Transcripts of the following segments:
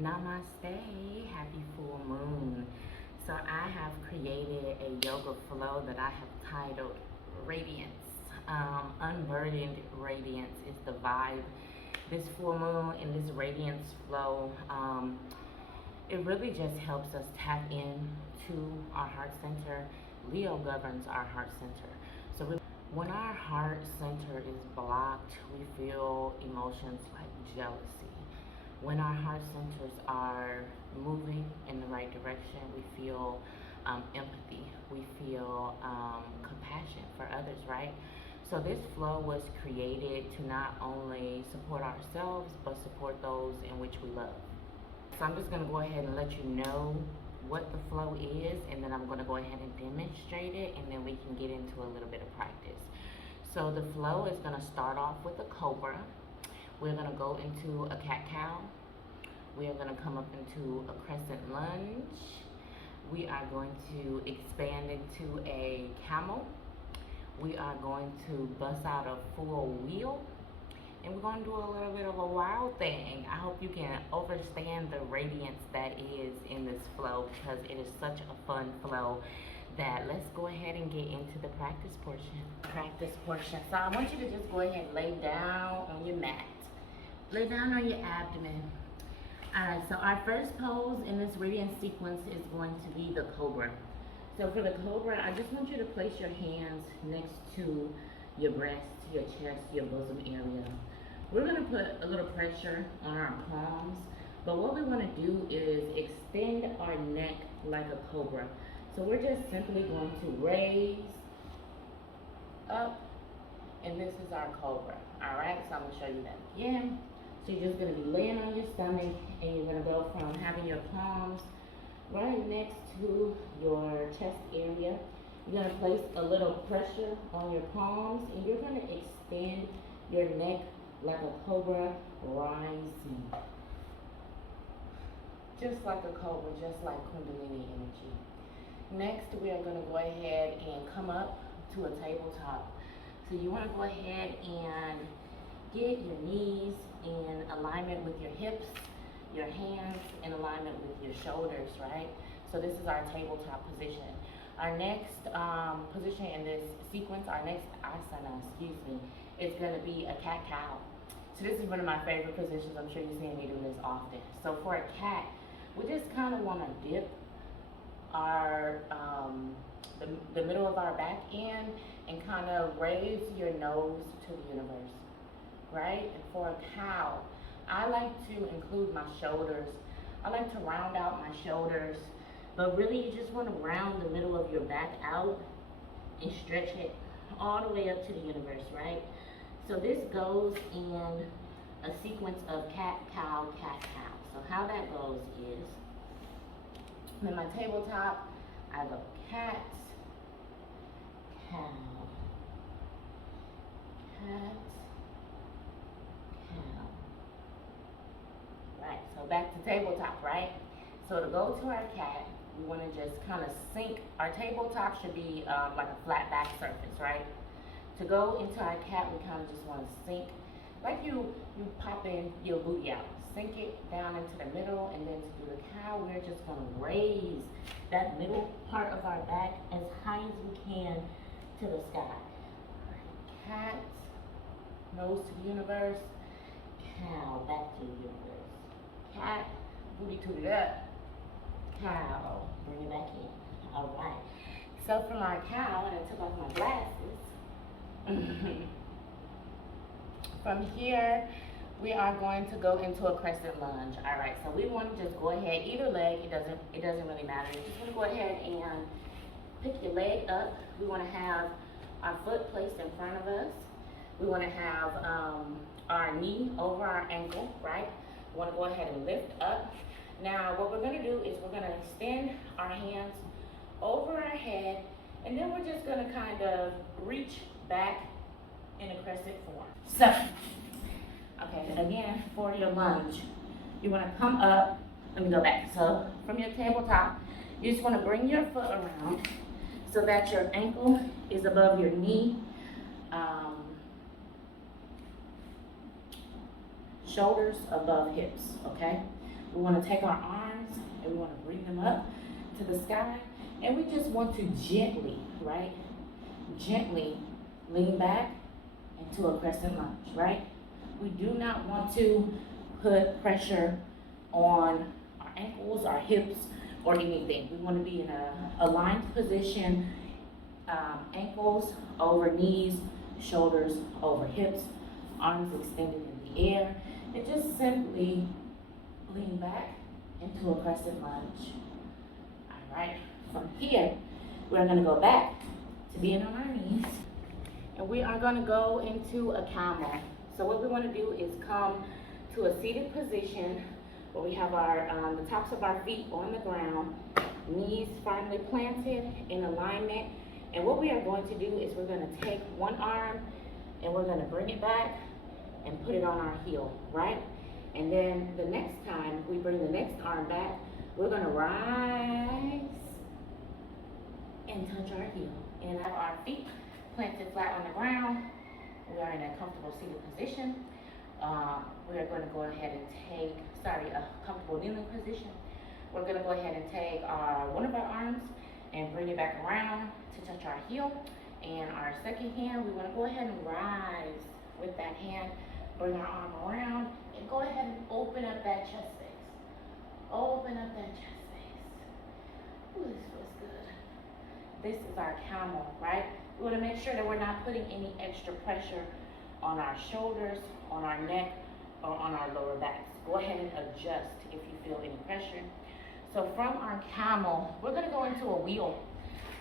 Namaste, happy full moon. So I have created a yoga flow that I have titled Radiance. Unburdened radiance is the vibe. This full moon and this radiance flow, it really just helps us tap into our heart center. Leo governs our heart center. So really, when our heart center is blocked, we feel emotions like jealousy. When our heart centers are moving in the right direction, we feel empathy, we feel compassion for others, right? So this flow was created to not only support ourselves, but support those in which we love. So I'm just gonna go ahead and let you know what the flow is, and then I'm gonna go ahead and demonstrate it, and then we can get into a little bit of practice. So the flow is gonna start off with a cobra. We're gonna go into a cat-cow. We are gonna come up into a crescent lunge. We are going to expand into a camel. We are going to bust out a full wheel. And we're gonna do a little bit of a wild thing. I hope you can understand the radiance that is in this flow, because it is such a fun flow that let's go ahead and get into the practice portion. So I want you to just go ahead and lay down on your mat. Lay down on your abdomen. All right, so our first pose in this radiance sequence is going to be the cobra. So for the cobra, I just want you to place your hands next to your breast, your chest, your bosom area. We're gonna put a little pressure on our palms, but what we wanna do is extend our neck like a cobra. So we're just simply going to raise up, and this is our cobra. All right, so I'm gonna show you that again. So you're just gonna be laying on your stomach, and you're gonna go from having your palms right next to your chest area. You're gonna place a little pressure on your palms, and you're gonna extend your neck like a cobra, rising. Just like a cobra, just like Kundalini energy. Next, we are gonna go ahead and come up to a tabletop. So you wanna go ahead and get your knees in alignment with your hips, your hands in alignment with your shoulders, right? So this is our tabletop position. Our next position in this sequence, our next asana, is gonna be a cat-cow. So this is one of my favorite positions. I'm sure you've seen me do this often. So for a cat, we just kind of wanna dip our, the middle of our back in and kind of raise your nose to the universe, right? And for a cow, I like to include my shoulders. I like to round out my shoulders, but really you just want to round the middle of your back out and stretch it all the way up to the universe, right? So this goes in a sequence of cat, cow, cat, cow. So how that goes is, in my tabletop, I go cat, cow, cat, cow. Right, so back to tabletop, right? So to go to our cat, we want to just kind of sink. Our tabletop should be like a flat back surface, right? To go into our cat, we kind of just want to sink, like you pop in your booty out. Sink it down into the middle, and then to do the cow, we're just going to raise that middle part of our back as high as we can to the sky. Cat, nose to the universe, cow, back to the universe. Cat, booty to the up, cow, bring it back in. All right. So from our cow, and I took off my glasses. From here, we are going to go into a crescent lunge. All right. So we want to just go ahead, either leg. It doesn't really matter. You just want to go ahead and pick your leg up. We want to have our foot placed in front of us. We want to have our knee over our ankle, right? We want to go ahead and lift up. Now, what we're going to do is we're going to extend our hands over our head, and then we're just going to kind of reach back in a crescent form. So, okay, again, for your lunge, you want to come up. Let me go back. So, from your tabletop, you just want to bring your foot around so that your ankle is above your knee. Shoulders above hips, okay? We want to take our arms and we want to bring them up to the sky. And we just want to gently, right? Gently lean back into a crescent lunge, right? We do not want to put pressure on our ankles, our hips, or anything. We want to be in a aligned position, ankles over knees, shoulders over hips, arms extended in the air, and just simply lean back into a crescent lunge. All right, from here, we're gonna go back to being on our knees, and we are gonna go into a camel. So what we wanna do is come to a seated position where we have our the tops of our feet on the ground, knees firmly planted in alignment. And what we are going to do is we're gonna take one arm and we're gonna bring it back and put it on our heel, right? And then the next time we bring the next arm back, we're gonna rise and touch our heel. And have our feet planted flat on the ground. We are in a comfortable seated position. We are going to go ahead and take, a comfortable kneeling position. We're going to go ahead and take one of our arms and bring it back around to touch our heel. And our second hand, we want to go ahead and rise with that hand, bring our arm around, and go ahead and open up that chest space. Open up that chest space. Ooh, this feels good. This is our camel, right? We want to make sure that we're not putting any extra pressure on our shoulders, on our neck, or on our lower backs. Go ahead and adjust if you feel any pressure. So from our camel, we're going to go into a wheel.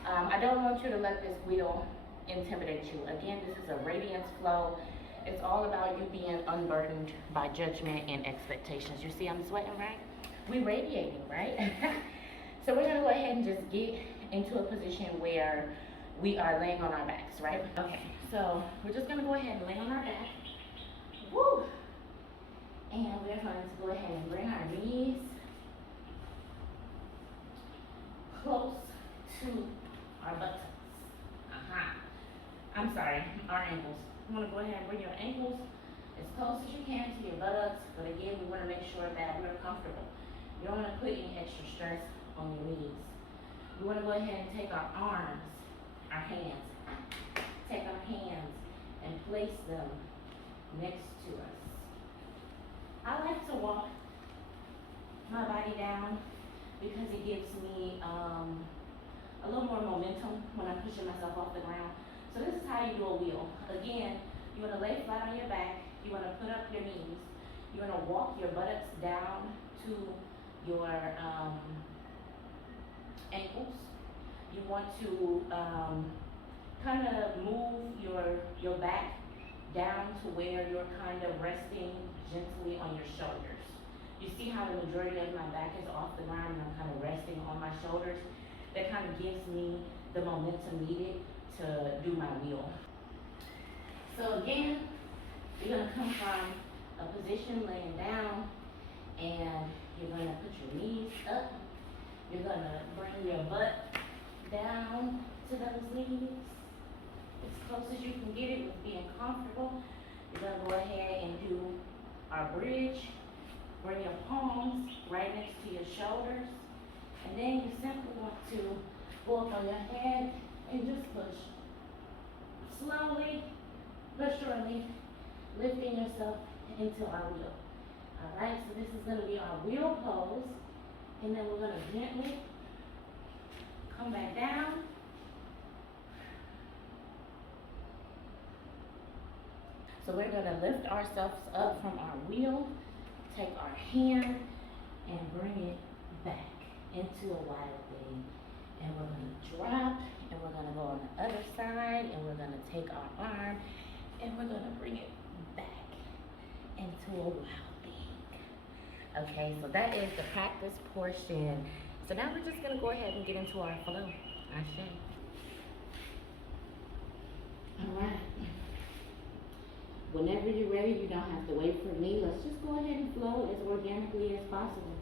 I don't want you to let this wheel intimidate you. Again, this is a radiance flow. It's all about you being unburdened by judgment and expectations. You see I'm sweating, right? We're radiating, right? So we're going to go ahead and just get into a position where we are laying on our backs, right? Okay, so we're just going to go ahead and lay on our back. Woo! And we're going to go ahead and bring our knees close to our buttocks. I'm sorry, our ankles. You want to go ahead and bring your ankles as close as you can to your buttocks, but again, we want to make sure that we're comfortable. You don't want to put any extra stress on your knees. We want to go ahead and take our arms, our hands, and place them next to us. I like to walk my body down because it gives me a little more momentum when I'm pushing myself off the ground. So this is how you do a wheel. Again, you want to lay flat on your back. You want to put up your knees. You want to walk your buttocks down to your ankles. You want to kind of move your back down to where you're kind of resting gently on your shoulders. You see how the majority of my back is off the ground and I'm kind of resting on my shoulders? That kind of gives me the momentum needed to do my wheel. So again, you're going to come from a position laying down and you're going to put your knees up. You're going to bring your butt down to those knees as close as you can get it with being comfortable. You're going to go ahead and do our bridge. Bring your palms right next to your shoulders. And then you simply want to go up on your head and just push. Slowly but surely lifting yourself into our wheel. Alright, so this is going to be our wheel pose. And then we're going to gently come back down. So we're going to lift ourselves up from our wheel, take our hand, and bring it back into a wild thing. And we're going to drop, and we're going to go on the other side, and we're going to take our arm, and we're going to bring it back into a wild thing. Okay, so that is the practice portion. So now we're just going to go ahead and get into our flow. Ashe. All right. Whenever you're ready, you don't have to wait for me. Let's just go ahead and flow as organically as possible.